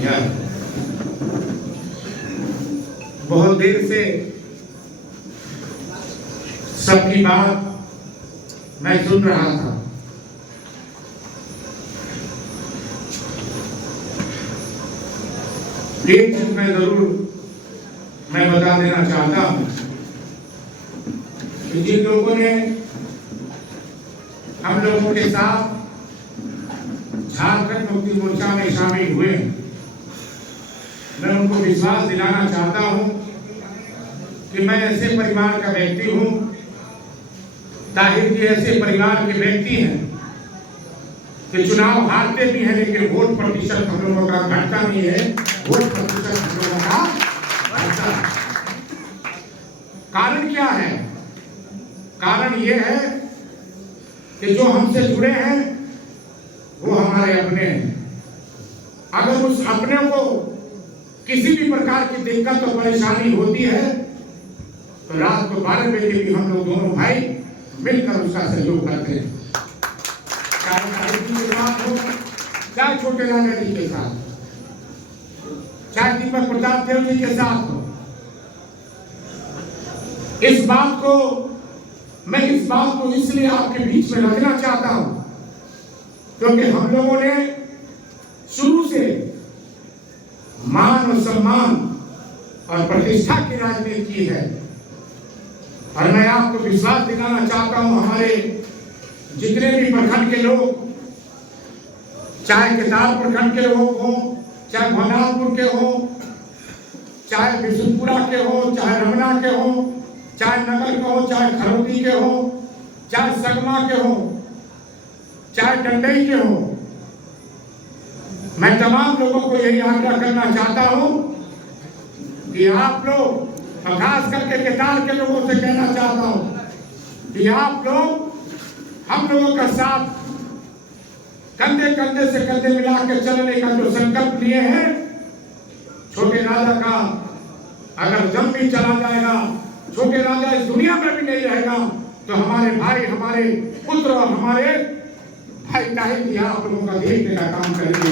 किया है। बहुत देर से सबकी बात मैं सुन रहा था। एक चीज मैं जरूर बता देना चाहता हूं कि जिन लोगों ने हम लोगों के साथ झारखंड मुक्ति मोर्चा में शामिल हुए, मैं उनको विश्वास दिलाना चाहता हूं कि मैं ऐसे परिवार का व्यक्ति हूं, ताहिर जी ऐसे परिवार के व्यक्ति हैं कि चुनाव हारते भी हैं लेकिन वोट प्रतिशत हम लोगों का घटता नहीं है, वोट प्रतिशत हम लोगों का बढ़ता है। कारण क्या है? कारण ये है कि जो हमसे जुड़े हैं वो हमारे अपने हैं। अगर उस अपने को किसी भी प्रकार की दिक्कत और परेशानी होती है तो रात को 12 बजे भी हम लोग दोनों भाई मिलकर उसका सहयोग करते हैं। चाहे के साथ हो, चाहे छोटे राजा जी के साथ, चाहे दीपक प्रताप देव जी के साथ हो। इस बात को इसलिए आपके बीच में रखना चाहता हूं क्योंकि हम लोगों ने शुरू से मान और सम्मान और प्रतिष्ठा की राजनीति की है। और मैं आपको विश्वास दिलाना चाहता हूं, हमारे जितने भी प्रखंड के लोग, चाहे केदार प्रखंड के लोग हों, चाहे भवनाथपुर के हों, चाहे बिशुनपुरा के हो, चाहे रमना के हो, चाहे नगर के हो, चाहे खरौती के हो, चाहे सगमा के हो, चाहे डंडई के हो, मैं तमाम लोगों को यही आग्रह करना चाहता हूं कि आप लोग, खास करके केदार के लोगों से कहना चाहता हूं कि आप लोग हम लोगों का साथ कंधे कंधे से कंधे मिला के चलने का जो संकल्प लिए हैं, छोटे राजा का अगर दम भी चला जाएगा, छोटे राजा इस दुनिया में भी नहीं रहेगा, तो हमारे भाई, हमारे पुत्र और हमारे भाई ताहिर जी आप लोगों का देखने का काम करेंगे।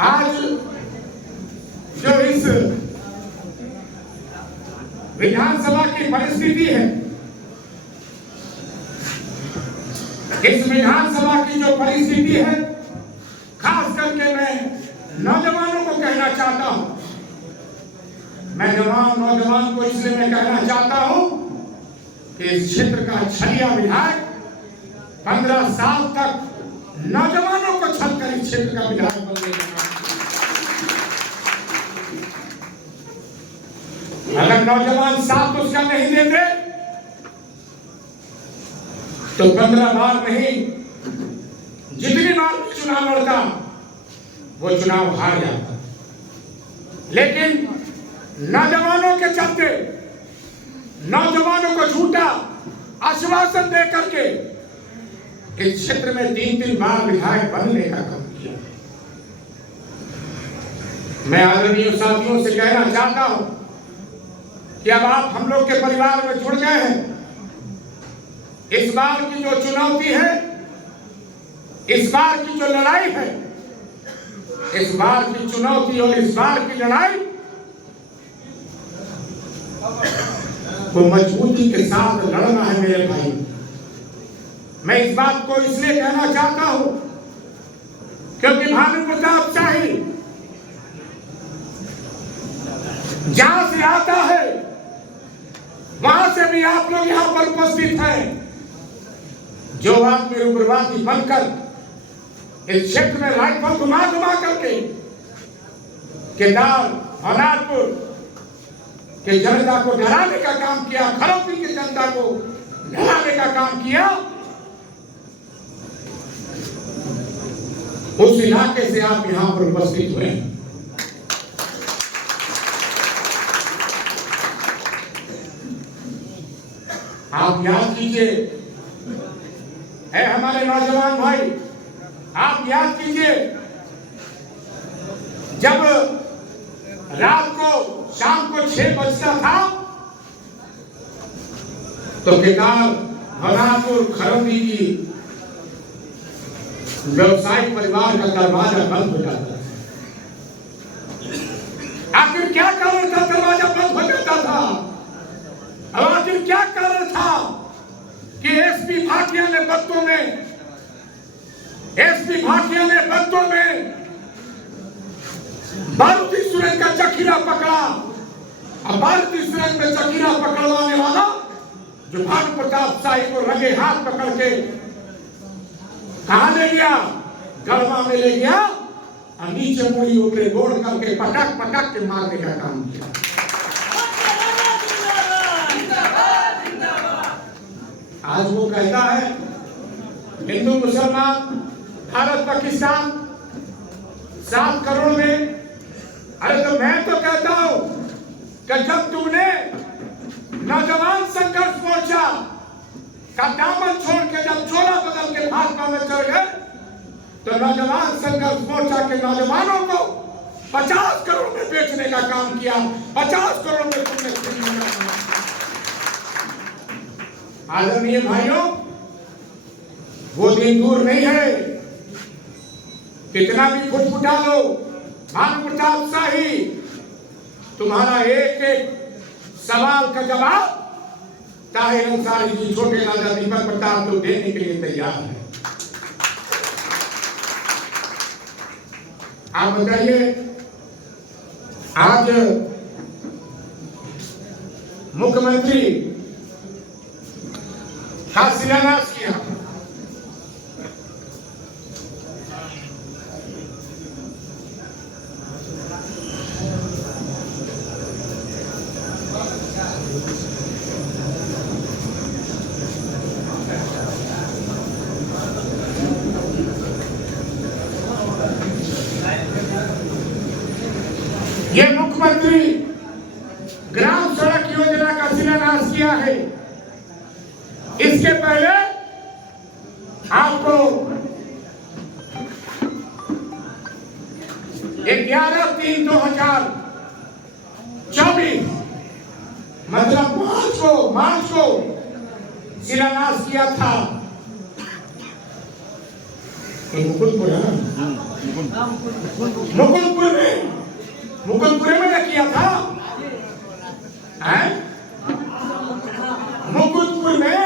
आज जो इस विधानसभा की परिस्थिति है, इस विधानसभा की जो परिस्थिति है, खास करके मैं नौजवानों को कहना चाहता हूं। मैं नौजवान को इसलिए मैं कहना चाहता हूं कि इस क्षेत्र का छलिया विधायक 15 साल तक नौजवानों को छलकर इस क्षेत्र का विधायक बन गया। अगर नौजवान साथ उसका नहीं देते तो 15 बार नहीं, जितनी बार चुनाव लड़ता वो चुनाव हार जाता। लेकिन नौजवानों के चलते, नौजवानों को झूठा आश्वासन दे करके इस क्षेत्र में 3-3 बार विधायक बनने का काम किया। मैं आदरणीय साथियों से कहना चाहता हूं कि अब आप हम लोग के परिवार में जुड़ गए हैं। इस बार की जो चुनौती है, इस बार की जो लड़ाई है, इस बार की चुनौती और इस बार की लड़ाई को मजबूती के साथ लड़ना है मेरे भाई। मैं इस बात को इसलिए कहना चाहता हूं क्योंकि भानु प्रताप शाही जहां से आता है वहां से भी आप लोग यहां पर उपस्थित हैं। जो आदमी उग्रवादी बनकर इस क्षेत्र में राइफल घुमा करके केदार भवनाथपुर के जनता को डराने का काम किया, खरौती की जनता को डराने का काम किया, उस इलाके से आप यहां पर उपस्थित हुए। आप याद कीजिए, है हमारे नौजवान भाई, आप याद कीजिए जब रात को शाम को 6 बजता था तो केदार भनापुर खरौनी की व्यवसायिक परिवार का दरवाजा बंद हो जाता था। आखिर क्या कारण था दरवाजा बंद हो जाता था? और आखिर क्या कारण था कि एसपी भाटिया ने बत्तों में बारूदी सुरंग का जखीरा पकड़ा। अब बारूदी सुरंग में जखीरा पकड़वाने वाला जो भानु प्रताप शाही को रंगे हाथ पकड़ के कहा ले गया? गढ़वा में ले गया और नीचे मुड़ी ऊपरे गोड़ करके पटक पटक के मारने का काम किया। आज वो कहता है हिंदू मुसलमान भारत पाकिस्तान 7 करोड़ में। अरे तो मैं तो कहता हूं कि जब तुमने नौजवान संघर्ष मोर्चा का दामन छोड़ के जब चोला बदल के भाजपा में चल गए तो नौजवान संघर्ष मोर्चा के नौजवानों को 50 करोड़ में बेचने का काम किया। 50 करोड़ में तुमने। आदरणीय भाइयों, वो दिन दूर नहीं है। कितना भी फुटफुटा लो, भानु प्रताप शाही तुम्हारा एक एक सवाल का जवाब ताहिर अंसारी जी, छोटे राजा दीपक प्रताप तो देने के लिए तैयार है। आप बताइए, आज मुख्यमंत्री का शिलान्यास किया। ये मुख्यमंत्री ग्राम सड़क योजना का शिलान्यास किया है। इसके पहले आपको 11/3/2024 मतलब मार्च को शिलान्यास किया था। मुकुंदपुर है ना? मुकुंदपुर में किया था। मुकुंदपुर में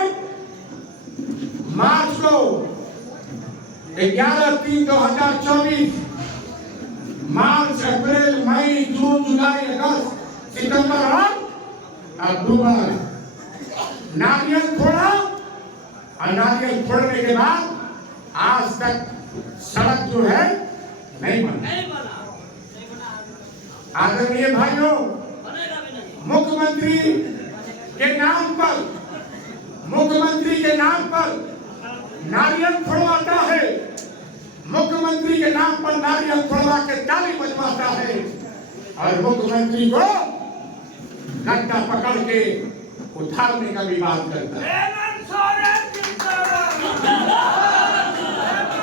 मार्च को 11/3/2024 मार्च, अप्रैल, मई, जून, जुलाई, अगस्त, सितंबर और अक्टूबर नारियल फोड़ा और नारियल फोड़ने के बाद आज तक सड़क जो है नहीं बना। आदरणीय भाइयों, मुख्यमंत्री के नाम पर नारियल फोड़वाता है। मुख्यमंत्री के नाम पर नारियल फोड़वा के ताली बजवाता है और मुख्यमंत्री को गड्ढा पकड़ के उठाने का भी बात करता है।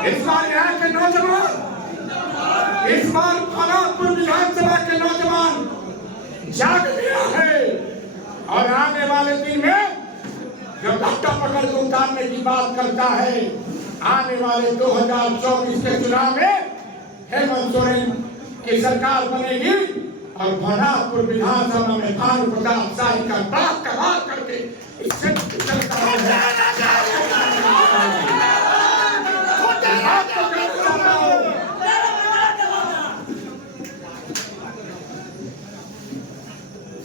इस बार यहाँ के नौजवान, इस बार भनापुर विधानसभा के नौजवान जाग गया है और आने वाले दिन में जो गड्ढा पकड़ के उतारने की बात करता है, आने वाले 2024 के चुनाव में हेमंत सोरेन की सरकार बनेगी और भनापुर विधानसभा में भानु प्रताप शाही का बात कबार करके इससे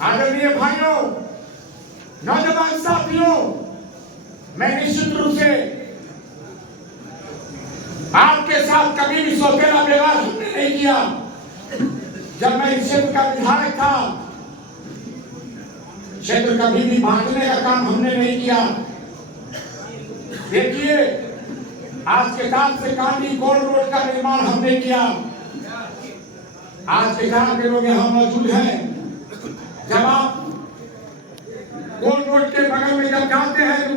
आदरणीय भाइयों, नौजवान साथियों, मैं निश्चित रूप से आपके साथ कभी भी सौतेला व्यवहार हमने नहीं किया। जब मैं इस क्षेत्र का विधायक था, क्षेत्र कभी भी बांटने का काम हमने नहीं किया। देखिए, आज के साथ से कांडी कोल रोड का निर्माण हमने किया। आज के साथ के लोग यहाँ मौजूद हैं। जब आप कोल रोड के बगल में जब जाते हैं तो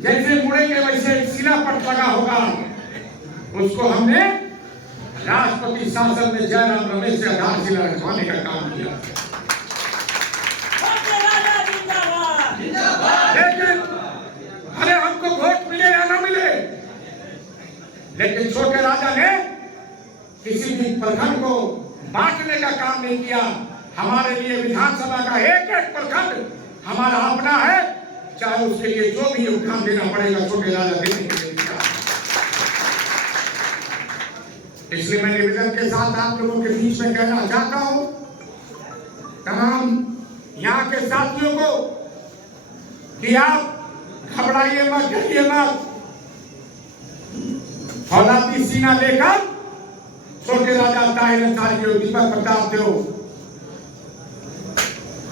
जैसे मुड़ेंगे वैसे शिलापट लगा होगा, उसको हमने राष्ट्रपति शासन में जयराम रमेश से आधारशिला रखवाने का काम किया। लेकिन अरे हमको वोट मिले या ना मिले, लेकिन छोटे राजा ने किसी भी प्रखंड को बांटने का काम नहीं किया। हमारे लिए विधानसभा का एक एक प्रखंड हमारा अपना है, चाहे उसके लिए जो भी योगदान देना पड़ेगा छोटे राजा देने के लिए दिया। इसलिए मैं निवेदन के साथ आप लोगों के बीच में कहना चाहता हूं, तमाम यहाँ के साथियों को, कि आप घबराइए मत, डरिए मत, फौलादी सीना लेकर छोटे राजा ताहिर अंसारी और दीपक प्रताप देव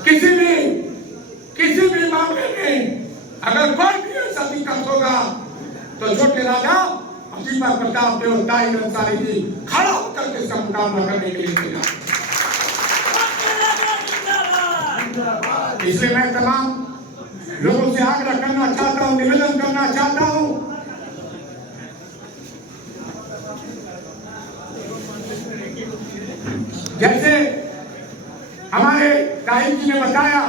किसी भी मामले में अगर कोई भी ऐसा दिक्कत होगा तो छोटे राजा दीपक प्रताप देव ताहिर अंसारी जी खड़ा होकर के इसका मुकाबला करने के लिए तैयार। इसलिए मैं तमाम लोगों से आग्रह करना चाहता हूं, निवेदन करना चाहता हूं, जैसे हमारे ताहिर जी ने बताया,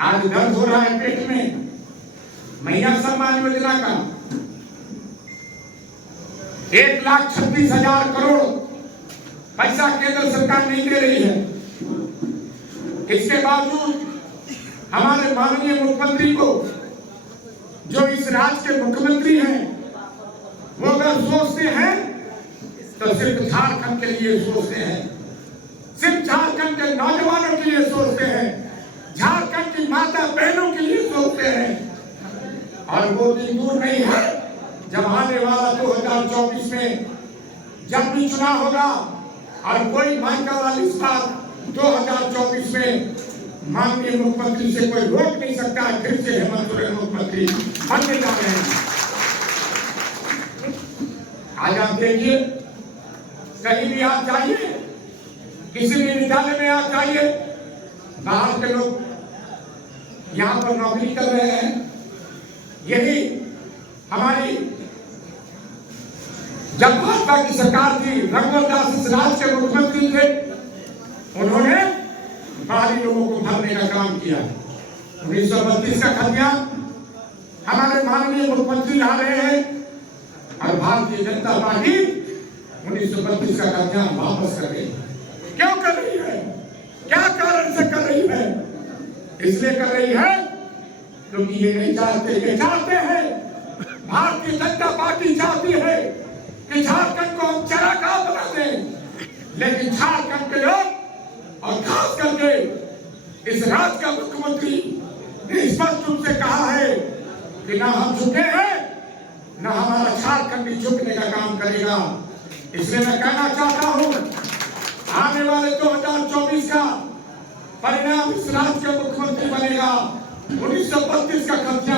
आज दर्द हो रहा है पेट में महिला सम्मान योजना का 1,36,000 करोड़ पैसा केंद्र सरकार नहीं दे रही है। इसके बावजूद हमारे माननीय मुख्यमंत्री को, जो इस राज्य के मुख्यमंत्री हैं, वो अगर सोचते हैं तो सिर्फ झारखंड के लिए सोचते हैं, सिर्फ झारखंड के नौजवानों के लिए सोचते हैं, झारखंड की माता बहनों के लिए सोचते हैं। और वो दिन दूर नहीं है जब आने वाला 2024 में जब भी चुनाव होगा और कोई मायका वाली इस बार 2024 में माननीय मुख्यमंत्री से कोई रोक नहीं सकता है, फिर से हेमंत सोरेन मुख्यमंत्री बनने जा रहे हैं। आज आप देखिए, कहीं भी आप जाइए, किसी भी विद्यालय में आप जाइए, बाहर के लोग यहाँ पर नौकरी कर रहे हैं। यही हमारी जब भाजपा की सरकार थी, रघुवर दास इस राज्य के मुख्यमंत्री थे, उन्होंने बाहरी लोगों को भरने का काम किया। 1932 का खतियान हमारे माननीय मुख्यमंत्री ला रहे हैं और भारतीय जनता पार्टी 1932 का खतियान वापस कर रही है। क्यों कर रही है? क्या कारण से कर रही है? इसलिए कर रही है क्योंकि ये नहीं चाहते, ये चाहते हैं, भारतीय जनता पार्टी चाहती है कि झारखंड को हम चरागाह बना दें, लेकिन झारखंड के लोग और खास करके इस राज्य का मुख्यमंत्री ने स्पष्ट रूप से कहा है कि ना हम झुके हैं, ना हमारा झारखंड भी झुकने का काम करेगा। इसलिए मैं कहना चाहता हूं, आने वाले 2024 का परिणाम इस राज्य का मुख्यमंत्री बनेगा। 1932 का खतियान